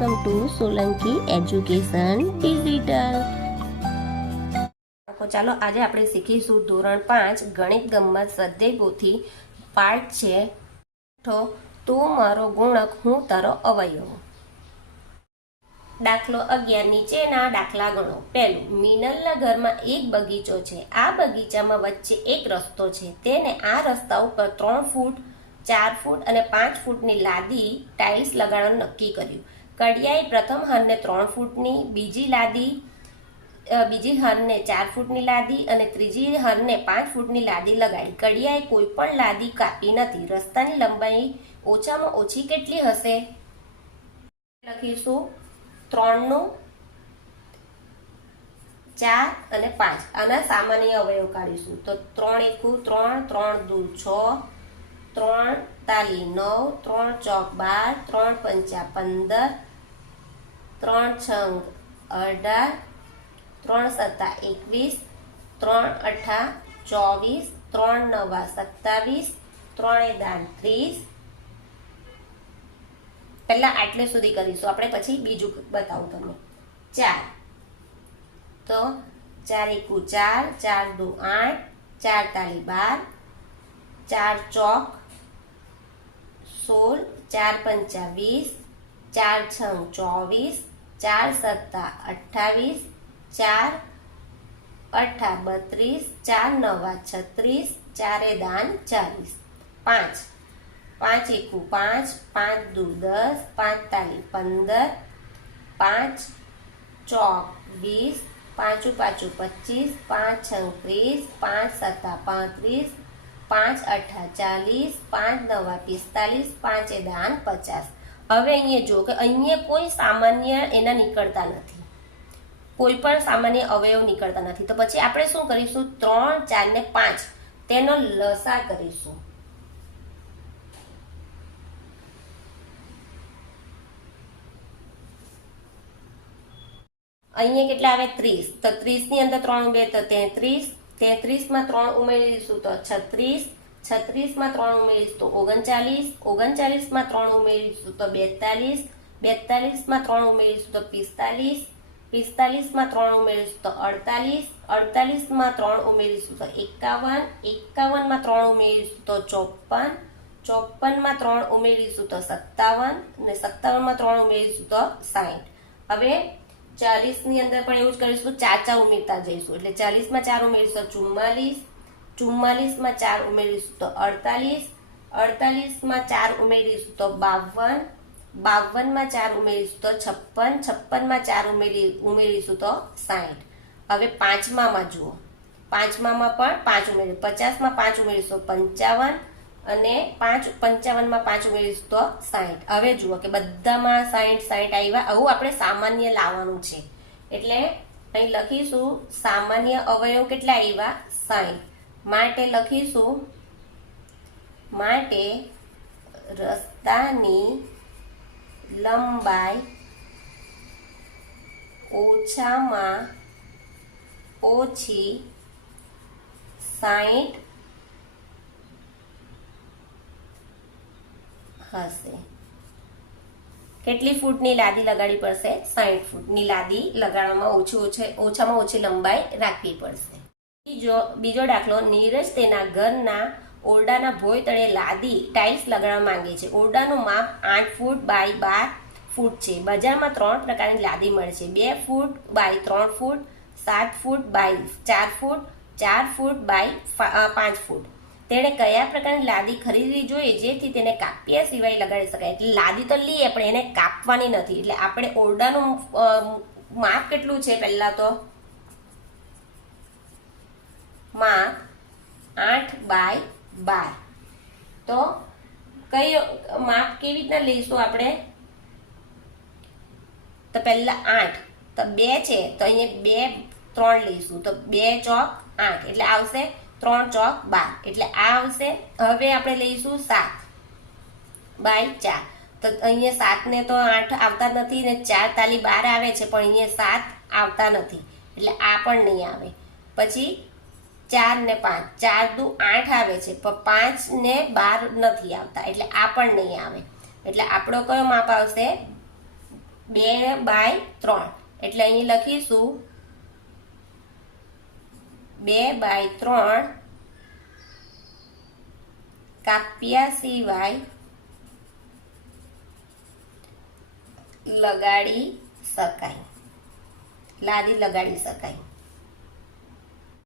Welcome to Solanki education digital. ચાલો આજે આપણે શીખીશું ધોરણ 5 ગણિત ગમ્મત સ્વાધ્યાય પોથી પાઠ છે તું મારો ગુણક હું તારો અવયવ. દાખલો 11 નીચેના દાખલા ગણો. પહેલું, મિનલના ઘરમાં એક બગીચો છે. આ બગીચામાં વચ્ચે એક રસ્તો છે. તેને આ રસ્તા ઉપર 3 ફૂટ 4 ફૂટ અને 5 ફૂટની લાદી ટાઇલ્સ લગાડવાનું નક્કી કર્યું. કડિયાએ પ્રથમ હરને 3 ફૂટની, બીજી હરને 4 ફૂટની લાદી અને ત્રીજી હરને 5 ફૂટની લાદી લગાડી. કડિયાએ કોઈ પણ લાદી કાપી નથી. રસ્તાની લંબાઈ ઓછામાં ઓછી કેટલી હશે? લખીશું 3 નું 4 અને 5. આના સામાન્ય અવયવ કાઢીશું તો 3 એકુ 3, 3 દુ 6, 3 તાલી 9, 3 ચોક 12, 3 પંચા 15, 3 છંગ 18, 3 સત્તા 21, 3 અઠા 24, 3 નવા 27, 3 દાન 30. પહેલા આટલે સુધી કરીશું આપણે, પછી બીજું બતાવું તમને. 4 તો 4 એકુ 4, 4 દુ 8, 4 તાલી 12, 4 ચોક 16, 4 પંચા 20, 4 છંગ 24, 4 સત્તા 28, 4 અઠા 32, 4 નવા 36, 4 દાન 40. 5 5 એકુ 5, 5 દુ 10, 5 તાલી 15, 5 ચોક 20, 5 પાછું 25, 5 છંગ 30, 5 સત્તા 35, 5 અઠા 40, 5 નવા 45, 5 દાન 50. હવે અહીંયા જો કે અહીંયા કોઈ સામાન્ય એના નીકળતા નથી, કોઈ પણ સામાન્ય અવયવ નીકળતા નથી. તો પછી આપણે શું કરીશું? 3, 4 ને 5 તેનો લસા કરીશું. અહીંયા કેટલા આવે? 30. તો 30 ની અંદર 3 ઉમેર તો 33, 33 માં 3 ઉમેરીશું તો 36, 36 માં 3 ઉમેરીશું તો 39, 39 માં 3 ઉમેરીશું તો 42, 42 માં 3 ઉમેરીશું તો 45, 45 માં 3 ઉમેરીશું તો 48, 48 માં 3 ઉમેરીશું તો 51, 51 માં 3 ઉમેરીશું તો 54, 54 માં 3 ઉમેરીશું તો 57 અને 57 માં 3 ઉમેરીશું તો 60. હવે 40 ની અંદર પણ એવું જ કરીશું, 4 ઉમેરતા જઈશું. એટલે 40 માં 4 ઉમેરીશું તો 44, 44 માં 4 ઉમેરીશું તો 48, 48 માં 4 ઉમેરીશું તો 52, 52 માં 4 ઉમેરીશું તો 56, 56 માં 4 ઉમેરીશું તો 60. હવે પાંચમામાં જુઓ, પાંચમામાં પણ 5 ઉમેરીશું. 50 માં 5 ઉમેરીશું તો 55 અને 55 માં 5 ઉમેરીશું તો 60. હવે જુઓ કે બધામાં 60 60 આવ્યા. આવું આપણે સામાન્ય લાવવાનું છે. એટલે અહીં લખીશું સામાન્ય અવયવ કેટલા આવ્યા? 60. માટે લખીશું, માટે રસ્તાની લંબાઈ ઓછામાં ઓછી 60 હશે. કેટલી ફૂટની લાદી લગાડવી પડશે? 60 ફૂટની લાદી લગાડવામાં ઓછામાં ઓછી લંબાઈ રાખવી પડશે. બીજો દાખલો, નીરજ તેના ઘરના ઓરડાના ભોંય તળે લાદી ટાઇલ્સ લગાડવા માંગે છે. ઓરડાનું માપ 8 ફૂટ બાય 12 ફૂટ છે. બજારમાં 3 પ્રકારની લાદી મળે છે: 2 foot by 3 foot, 7 foot by 4 foot, 4 foot by 5 foot. તેણે કયા પ્રકારની લાદી ખરીદવી જોઈએ જેથી તેને કાપ્યા સિવાય લગાડી શકાય? એટલે લાદી તો લઈએ પણ એને કાપવાની નથી. એટલે આપણે ઓરડાનું માપ કેટલું છે? પહેલા તો માપ 8 બાય 12. તો કઈ માપ કેવી રીતના લઈશું આપણે? તો પહેલા 8 તો 2 છે તો અહીંયા 2 3 લઈશું તો 2 ચોક 8 એટલે આવશે 3 ચોક 12 એટલે આ આવશે. હવે આપણે લઈશું 7 બાય 4 તો અહીંયા 7 ને તો 8 આવતા નથી ને 4 તાલી 12 આવે છે પણ અહીંયા 7 આવતા નથી એટલે આ પણ નહીં આવે. પછી 4 ને 5, 4 દુ 8 આવે છે પણ 5 ને 12 નથી આવતા એટલે આ પણ નહીં આવે. એટલે આપણો કયો માપ આવશે? 2/3 એટલે અહીં લખીશું 2/3 કાપ્યા સિવાય લગાડી શકાય, લાદી લગાડી શકાય.